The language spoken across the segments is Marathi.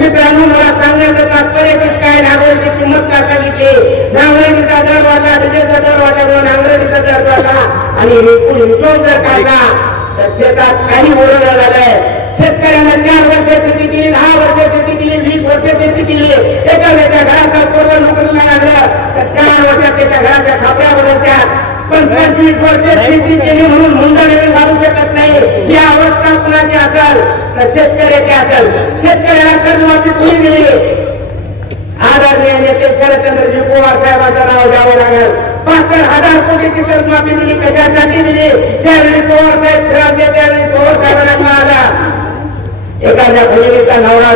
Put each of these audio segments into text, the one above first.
मित्रांनो, मला सांगण्याचं तात्पर्य काय, नांगरणीची किंमत का सांगितली, नांगरणीचा दर वाढला, विजेचा दर वाढल्यामुळे नांगरणीचा दर वाढला आणि एकूण हिशोब जर काढला तर शेतात काही ओरडलं झालंय. शेतकऱ्यांना 4 वर्ष शेती केली, 10 वर्ष शेती केली, 20 वर्ष शेती केली, एखाद्याच्या घराचा पोरगा नोकरीला लागलं तर 4 वर्षात त्याच्या घराच्या खापऱ्या बनवतात. पण 25 वर्ष शेती केली म्हणून मुंडा नवीन घालू शकत नाही. ही अवस्था कुणाची असेल तर शेतकऱ्याची असेल. शेतकऱ्याला कर्जमाफी कोणी दिली? आदरणीय नेते शरदचंद्रजी पवार साहेबांचं नाव द्यावं लागेल. 72,000 कोटीची कर्जमाफी दिली. कशासाठी दिली? त्यावेळी पवार साहेब फिरवले, त्यावेळी पवार साहेबांना कळाला एखाद्या बहिणीचा नवरा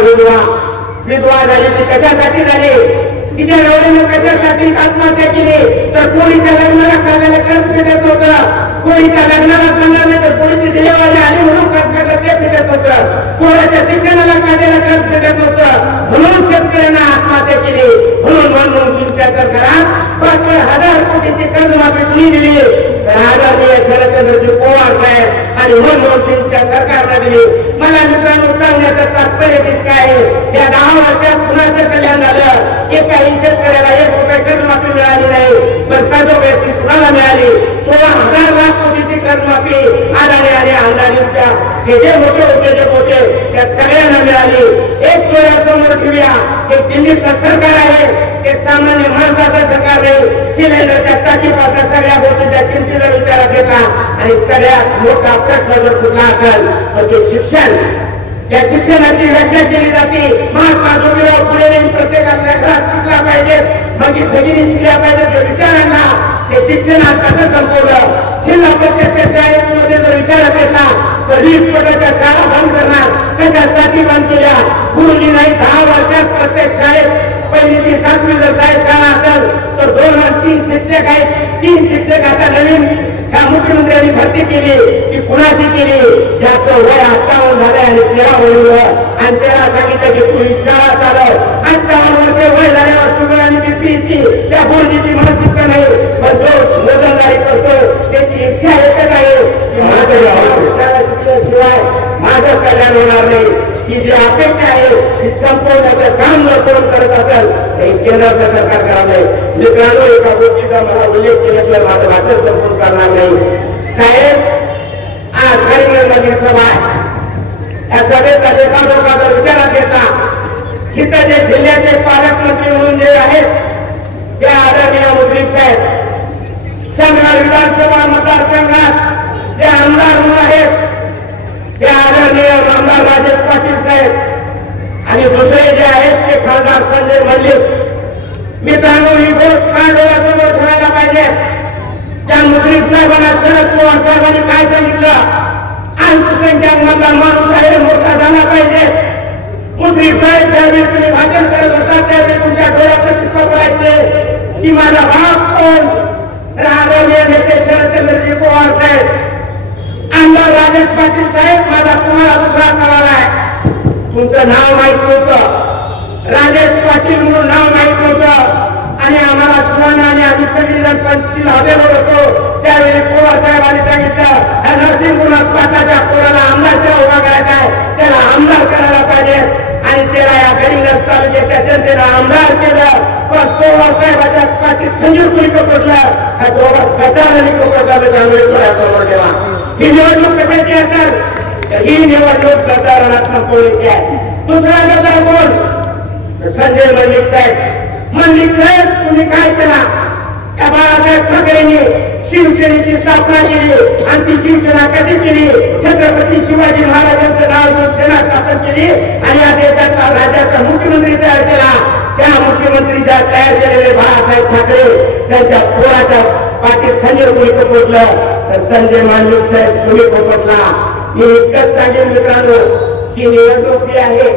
विधवा झाली, ती कशासाठी झाली? तिच्या नवऱ्याने कशासाठी आत्महत्या केली? तर पोळीच्या लग्नाला काढलेलं कर्ज फिटत होतं. पोळीच्या लग्नाला काढलं नाही तर पोळीची डिलेवरी आली म्हणून कर्ज फिटत ते फिटत होतं. पोराच्या शिक्षणाला काढलेलं कर्ज फिटत होतं म्हणून शेतकऱ्यांना आत्महत्या केली. म्हणून मनमोहन सिंगच्या सरकारात 72,000 कोटीची कर्जमाफी कुणी दिली? तर आदरणीय शरदचंद्रजी पवार साहेब आणि मनमोहन सिंगच्या सरकारने दिली. मला मित्रांनो सांगण्याचं तात्पर्य तितकं आहे, या 10 वर्षात कुणाचं कल्याण झालं? एकाही शेतकऱ्याला 1 रुपये कर्जमाफी मिळाली नाही. पण कर्जमाफी कुणाला मिळाली? 16,000 लाख कोटीची कर्जमाफी अदानी आणि अंबानीच्या जे मोठे उद्योजक होते त्या सगळ्यांना मिळाली. एक डोळ्यासमोर ठेवूया, जे दिल्लीचं सरकार आहे ते सामान्य माणसाचं सरकार नाही. सिलेंडरच्या टाकीपासून सगळ्या गोष्टीच्या किमतीचा विचारात घेतला आणि सगळ्यात मोठा प्रश्न जर कुठला असेल तर ते शिक्षण. त्या शिक्षणाची व्याख्या केली जाते. महात्मा ज्योतिराव फुले प्रत्येकाच्या घरात शिकला पाहिजे, भगिनी शिकल्या पाहिजे जो विचारांना ते शिक्षण आज कसं संपवलं. जिल्हा परिषदच्या शाळेमध्ये जर विचारात घेतला तर 20 कोटीच्या शाळा बंद करणार. कशासाठी बंद केल्या? गुरुजी नाही 10 वर्षात प्रत्येक शाळेत 1ली ते 7वी जर शाळा असेल तर 2 आणि 3 शिक्षक आहेत. 3 शिक्षक आता नवीन ह्या मुख्यमंत्र्यांनी भरती केली. ती कुणाची केली? ज्याचं वय 58 झाले आणि 13 वळलं आणि त्याला सांगितलं की तुम्ही शाळा चालव. 58 वर्ष वय झाल्यावर शुगर आणि बीपी येते. त्या बोर्डीची मानसिकता नाही. पण जो मोजणदारी करतो त्याची इच्छा एकच आहे की माझं शाळा शिकल्याशिवाय माझं कल्याण होणार नाही. ही जी अपेक्षा आहे ती संपवण्याचं काम जर कोण करत असेल तर केंद्राचं सरकार करणार नाही. मित्रांनो, एका गोष्टीचा मला उल्लेख केल्याशिवाय माझं भाषण संपूर्ण करणार नाही. साहेब, आज करीमनगरमध्ये सभा आहे. या सभेचा लेखाजोखा जर विचारात घेतला, तिथं जे जिल्ह्याचे पालकमंत्री म्हणून जे आहेत ते आदरणीय मुश्रीफ साहेब, चंद्रगड विधानसभा मतदारसंघात जे आमदार म्हणून आहेत ते आदरणीय आमदार राजेश पाटील साहेब आणि दुसरे जे आहेत ते खासदार संजय मल्लिक. मित्रांनो, ही गोष्ट का डोळ्यासमोर ठेवायला पाहिजे? त्या मुश्रीफ साहेबांना शरद पवार साहेबांनी काय सांगितलं? अल्पसंख्याक मधला माणूस आहे मोठा झाला पाहिजे. मुश्रीफ साहेब ज्यावेळी तुम्ही भाषण करत होता त्यावेळी तुमच्या डोळ्याचं चित्र पडायचे की माझा बाप कोण? आदरणीय नेते शरदचंद्रजी पवार साहेब, आमदार राजेश पाटील साहेब, माझा तुम्हाला दुसरा सवाल आहे. तुमचं नाव माहित नव्हतं, राजेश पाटील म्हणून नाव माहित नव्हतं आणि आम्हाला सुवर्ण आणि आम्ही सगळीजण पंचशील हवेवर होतो. त्यावेळी पवार साहेबांनी सांगितलं ह्या नरसिंहपुरात पाटाच्या पोराला आमदार केला उभा करायचा आहे, त्याला आमदार करायला पाहिजे आणि त्याला या गरीब तालुक्याच्या जनतेला आमदार केलं. पण पवार साहेबाच्या पाठीत खंजीर कुणी पकडलं, ह्या दोघात गद्दारांनी पकडला. समोर ठेवा, ही निवडणूक कशाची असेल तर ही निवडणूक गद्दारांना संपवण्याची आहे. दुसरा गद्दार कोण? संजय मल्लिक साहेब. मल्लिक साहेब, तुम्ही काय केला? त्या बाळासाहेब ठाकरेंनी शिवसेनेची स्थापना केली आणि ती शिवसेना कशी केली? छत्रपती शिवाजी महाराजांचं नाव घेऊन सेना स्थापन केली आणि या देशाचा राज्याचा मुख्यमंत्री तयार केला. त्या मुख्यमंत्रीच्या तयार केलेले बाळासाहेब ठाकरे त्यांच्या पोराच्या पाठीत खंजीर कुणी पोचलं तर संजय मांडलिक साहेब कुणी पोचला. मी इतकंच सांगेन मित्रांनो की निवडणूक जी आहे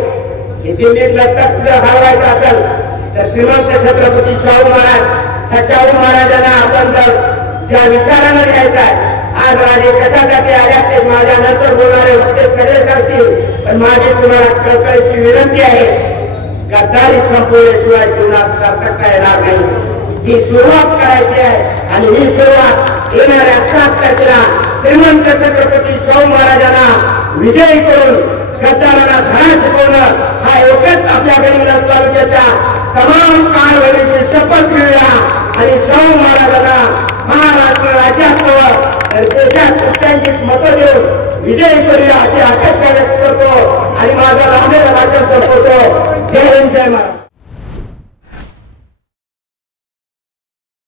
ही दिल्लीतला तख्त जर हलवायचं असेल तर श्रीमंत छत्रपती शाहू महाराज त्या शाहू महाराजांना आपण जर ज्या विचारानं घ्यायचा आहे. आज राजे कशासाठी आल्या ते माझ्या नंतर बोलणारे होते सगळे सांगतील, पण माझी तुम्हाला कळकळीची विनंती आहे, गद्दारी संपवल्याशिवाय जीवनात सार्थकता येणार नाही. ही सुरुवात करायची आहे आणि ही सुरुवात येणाऱ्या 7 तारखेला श्रीमंत छत्रपती शाहू महाराजांना विजयी करून गद्दारांना धडा शिकवणं हा एकच आपल्या गडिंग्लज तालुक्याच्या तमाम कारभारीची शपथ घेऊया आणि शाहू महाराजांना महाराष्ट्र राज्यात देशात उच्चांकित मतं देऊन विजयी करूया अशी अपेक्षा व्यक्त करतो आणि माझा लांबलेला भाषण संपवतो. जय हिंद, जय महाराज.